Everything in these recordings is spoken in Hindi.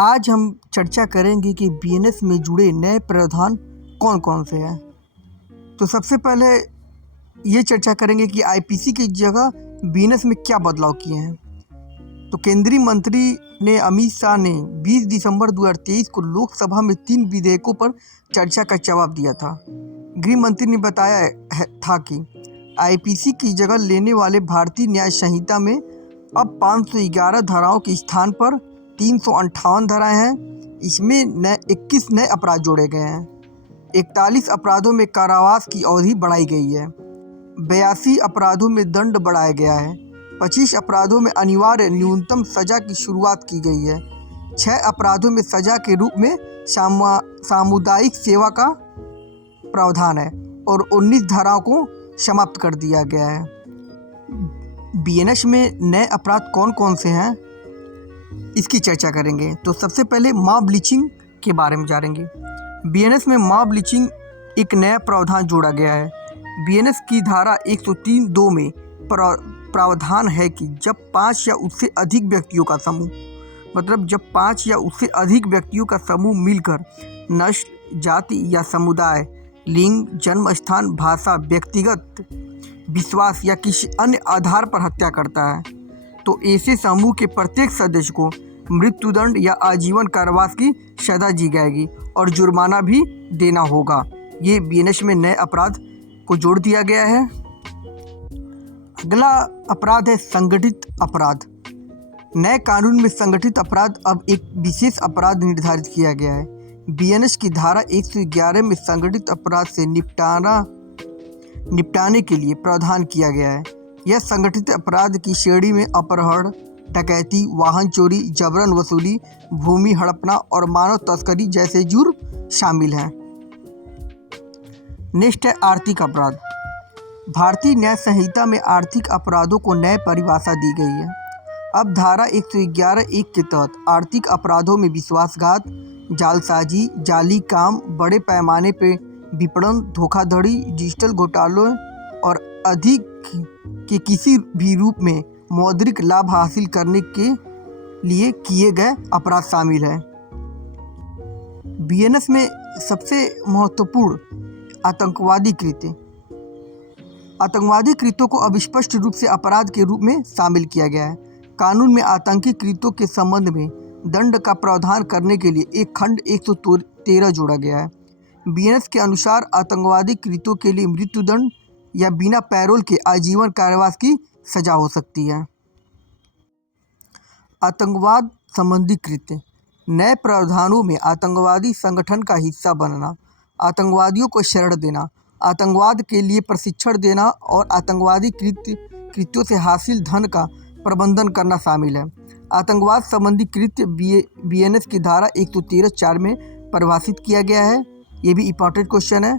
आज हम चर्चा करेंगे कि बीएनएस में जुड़े नए प्रावधान कौन कौन से हैं। तो सबसे पहले ये चर्चा करेंगे कि आईपीसी की जगह बीएनएस में क्या बदलाव किए हैं। तो केंद्रीय मंत्री ने अमित शाह ने 20 दिसंबर 2023 को लोकसभा में 3 विधेयकों पर चर्चा का जवाब दिया था। गृह मंत्री ने बताया था कि आईपीसी की जगह लेने वाले भारतीय न्याय संहिता में अब 511 धाराओं के स्थान पर 358 धाराएं हैं। इसमें 21 नए अपराध जोड़े गए हैं। 41 अपराधों में कारावास की अवधि बढ़ाई गई है। 82 अपराधों में दंड बढ़ाया गया है। 25 अपराधों में अनिवार्य न्यूनतम सजा की शुरुआत की गई है। 6 अपराधों में सजा के रूप में सामुदायिक सेवा का प्रावधान है और 19 धाराओं को समाप्त कर दिया गया है। बीएनएस में नए अपराध कौन कौन से हैं, इसकी चर्चा करेंगे। तो सबसे पहले मॉब ब्लीचिंग के बारे में जानेंगे। बीएनएस में मॉब ब्लीचिंग एक नया प्रावधान जोड़ा गया है। बीएनएस की धारा 103(2) में प्रावधान है कि जब 5 या उससे अधिक व्यक्तियों का समूह, मतलब जब 5 या उससे अधिक व्यक्तियों का समूह मिलकर नस्ल, जाति या समुदाय, लिंग, जन्म स्थान, भाषा, व्यक्तिगत विश्वास या किसी अन्य आधार पर हत्या करता है, तो ऐसे समूह के प्रत्येक सदस्य को मृत्युदंड या आजीवन कारावास की सजा दी जाएगी और जुर्माना भी देना होगा। ये बीएनएस में नए अपराध को जोड़ दिया गया है। अगला अपराध है संगठित अपराध। नए कानून में संगठित अपराध अब एक विशेष अपराध निर्धारित किया गया है। बीएनएस की धारा 111 में संगठित अपराध से निपटाने के लिए प्रावधान किया गया है। यह संगठित अपराध की श्रेणी में अपहरण, डकैती, वाहन चोरी, जबरन वसूली, भूमि हड़पना और मानव तस्करी जैसे जुर्म शामिल हैं। नेक्स्ट है आर्थिक अपराध। भारतीय न्याय संहिता में आर्थिक अपराधों को नए परिभाषा दी गई है। अब धारा 111(1) के तहत आर्थिक अपराधों में विश्वासघात, जालसाजी, जाली काम, बड़े पैमाने पर विपणन, धोखाधड़ी, डिजिटल घोटालों और अधिक के किसी भी रूप में मौद्रिक लाभ हासिल करने के लिए किए गए अपराध शामिल हैं। बीएनएस में सबसे महत्वपूर्ण आतंकवादी कृत्य। आतंकवादी कृत्यों को अब स्पष्ट रूप से अपराध के रूप में शामिल किया गया है। कानून में आतंकी कृत्यों के संबंध में दंड का प्रावधान करने के लिए एक खंड 113 जोड़ा गया है। बीएनएस के अनुसार आतंकवादी कृत्यों के लिए मृत्युदंड या बिना पैरोल के आजीवन कारावास की सजा हो सकती है। आतंकवाद संबंधी कृत्य। नए प्रावधानों में आतंकवादी संगठन का हिस्सा बनना, आतंकवादियों को शरण देना, आतंकवाद के लिए प्रशिक्षण देना और आतंकवादी कृत्यों से हासिल धन का प्रबंधन करना शामिल है। आतंकवाद संबंधी कृत्य बीएनएस की धारा 113(4) में परिभाषित किया गया है। ये भी इम्पॉर्टेंट क्वेश्चन है।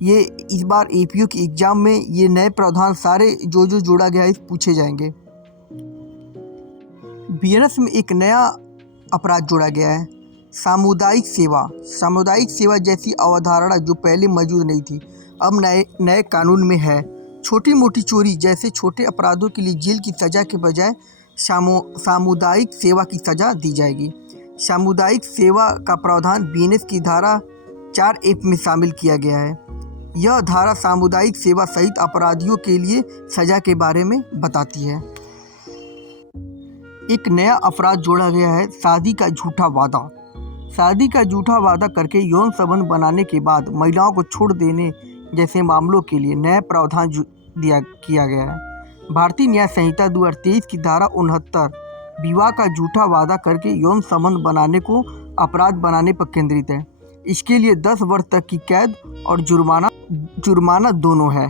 ये इस बार एपीयू के एग्जाम में ये नए प्रावधान सारे जो जोड़ा गया है पूछे जाएंगे। बीएनएस में एक नया अपराध जोड़ा गया है, सामुदायिक सेवा। सामुदायिक सेवा जैसी अवधारणा जो पहले मौजूद नहीं थी, अब नए कानून में है। छोटी मोटी चोरी जैसे छोटे अपराधों के लिए जेल की सज़ा के बजाय सामुदायिक सेवा की सज़ा दी जाएगी। सामुदायिक सेवा का प्रावधान बीएनएस की धारा 4(1) में शामिल किया गया है। यह धारा सामुदायिक सेवा सहित अपराधियों के लिए सजा के बारे में बताती है। एक नया अपराध जोड़ा गया है, शादी का झूठा वादा। शादी का झूठा वादा करके यौन संबंध बनाने के बाद महिलाओं को छोड़ देने जैसे मामलों के लिए नया प्रावधान किया गया है। भारतीय न्याय संहिता 2023 की धारा 69 विवाह का झूठा वादा करके यौन संबंध बनाने को अपराध बनाने पर केंद्रित है। इसके लिए 10 वर्ष तक की कैद और जुर्माना दोनों है।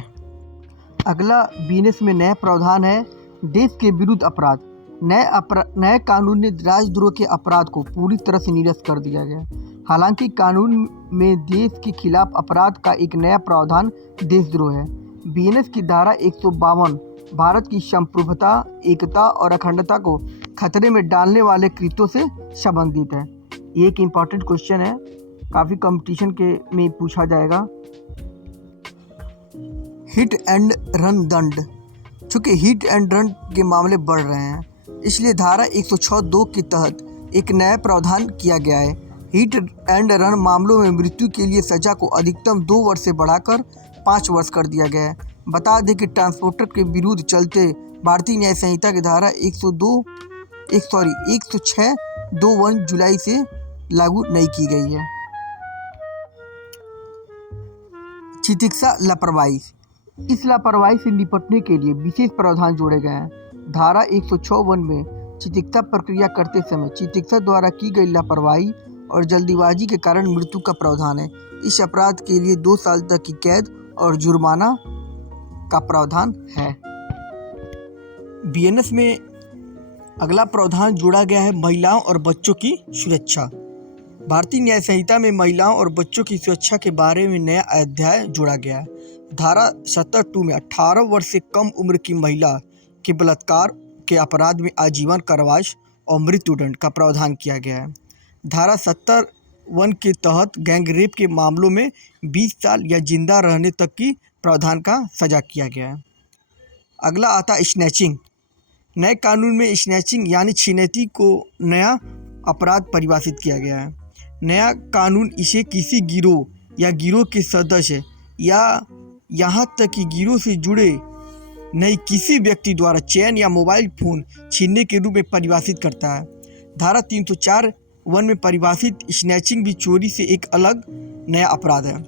अगला बीएनएस में नया प्रावधान है देश के विरुद्ध अपराध। नए कानून ने राजद्रोह के अपराध को पूरी तरह से निरस्त कर दिया गया। हालांकि कानून में देश के खिलाफ अपराध का एक नया प्रावधान देशद्रोह है। बीएनएस की धारा 152 भारत की संप्रभुता, एकता और अखंडता को खतरे में डालने वाले कृत्यों से संबंधित है। ये एक इम्पॉर्टेंट क्वेश्चन है, काफ़ी कंपटीशन में पूछा जाएगा। हिट एंड रन दंड। चूँकि हिट एंड रन के मामले बढ़ रहे हैं, इसलिए धारा 106(2) के तहत एक नया प्रावधान किया गया है। हिट एंड रन मामलों में मृत्यु के लिए सजा को अधिकतम 2 वर्ष से बढ़ाकर 5 वर्ष कर दिया गया है। बता दें कि ट्रांसपोर्टर के विरुद्ध चलते भारतीय न्याय संहिता की धारा 106(2) जुलाई से लागू नहीं की गई है। चिकित्सा लापरवाही। इस लापरवाही से निपटने के लिए विशेष प्रावधान जोड़े गए हैं। धारा 106(1) में चिकित्सा प्रक्रिया करते समय चिकित्सक द्वारा की गई लापरवाही और जल्दीबाजी के कारण मृत्यु का प्रावधान है। इस अपराध के लिए 2 साल तक की कैद और जुर्माना का प्रावधान है। बीएनएस में अगला प्रावधान जोड़ा गया है महिलाओं और बच्चों की सुरक्षा। भारतीय न्याय संहिता में महिलाओं और बच्चों की सुरक्षा के बारे में नया अध्याय जोड़ा गया है। धारा 70(2) में 18 वर्ष से कम उम्र की महिला के बलात्कार के अपराध में आजीवन कारावास और मृत्युदंड का प्रावधान किया गया है। धारा 70(1) के तहत गैंग रेप के मामलों में 20 साल या जिंदा रहने तक की प्रावधान का सजा किया गया है। अगला आता है स्नैचिंग। नए कानून में स्नैचिंग यानी छिनैती को नया अपराध परिभाषित किया गया है। नया कानून इसे किसी गिरोह या गिरोह के सदस्य या यहाँ तक कि गिरोह से जुड़े नए किसी व्यक्ति द्वारा चैन या मोबाइल फ़ोन छीनने के रूप में परिभाषित करता है। धारा 304(1) में परिभाषित स्नैचिंग भी चोरी से एक अलग नया अपराध है।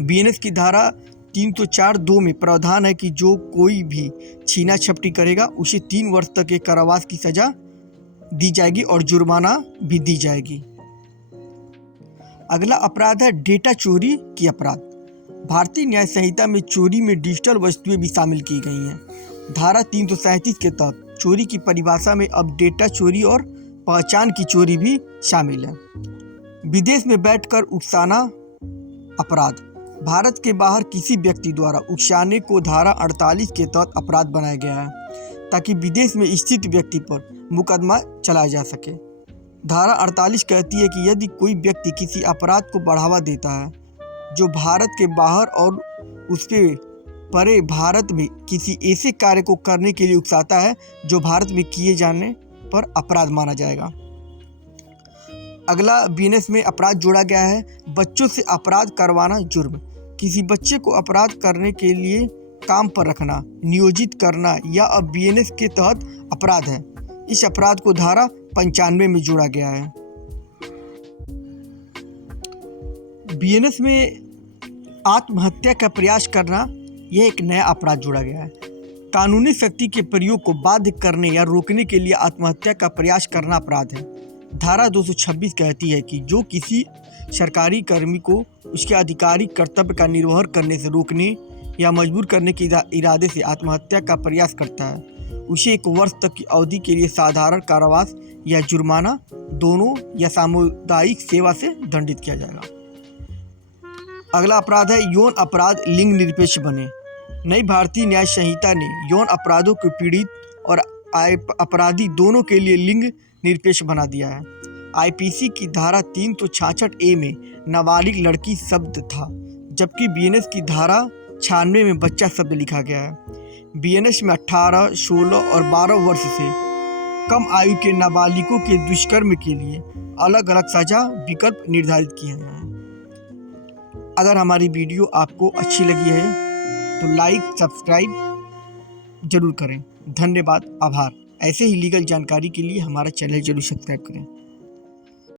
बीएनएस की धारा 304(2) में प्रावधान है कि जो कोई भी छीना झपटी करेगा उसे 3 वर्ष तक के कारावास की सजा दी जाएगी और जुर्माना भी दी जाएगी। अगला अपराध है डेटा चोरी की अपराध। भारतीय न्याय संहिता में चोरी में डिजिटल वस्तुएं भी शामिल की गई हैं। धारा 337 के तहत चोरी की परिभाषा में अब डेटा चोरी और पहचान की चोरी भी शामिल है। विदेश में बैठकर उकसाना अपराध। भारत के बाहर किसी व्यक्ति द्वारा उकसाने को धारा 48 के तहत अपराध बनाया गया है ताकि विदेश में स्थित व्यक्ति पर मुकदमा चलाया जा सके। धारा 48 कहती है कि यदि कोई व्यक्ति किसी अपराध को बढ़ावा देता है जो भारत के बाहर और उसके परे भारत में किसी ऐसे कार्य को करने के लिए उकसाता है जो भारत में किए जाने पर अपराध माना जाएगा। अगला बीएनएस में अपराध जोड़ा गया है बच्चों से अपराध करवाना जुर्म। किसी बच्चे को अपराध करने के लिए काम पर रखना, नियोजित करना या अब बीएनएस के तहत अपराध है। इस अपराध को धारा 95 में जोड़ा गया है। बीएनएस में आत्महत्या का प्रयास करना यह एक नया अपराध जोड़ा गया है। कानूनी शक्ति के प्रयोग को बाध्य करने या रोकने के लिए आत्महत्या का प्रयास करना अपराध है। धारा 226 कहती है कि जो किसी सरकारी कर्मी को उसके आधिकारिक कर्तव्य का निर्वहन करने से रोकने या मजबूर करने के इरादे से आत्महत्या का प्रयास करता है उसे 1 वर्ष तक की अवधि के लिए साधारण कारावास या जुर्माना दोनों या सामुदायिक सेवा से दंडित किया जाएगा। अगला अपराध है यौन अपराध लिंग निरपेक्ष बने। नई भारतीय न्याय संहिता ने यौन अपराधों को पीड़ित और अपराधी दोनों के लिए लिंग निरपेक्ष बना दिया है। आईपीसी की धारा 366(a) में नाबालिग लड़की शब्द था जबकि बीएनएस की धारा 96 में बच्चा शब्द लिखा गया है। बीएनएस में 18, 16 और 12 वर्ष से कम आयु के नाबालिगों के दुष्कर्म के लिए अलग अलग सजा विकल्प निर्धारित किए हैं। अगर हमारी वीडियो आपको अच्छी लगी है तो लाइक सब्सक्राइब जरूर करें। धन्यवाद, आभार। ऐसे ही लीगल जानकारी के लिए हमारा चैनल जरूर सब्सक्राइब करें।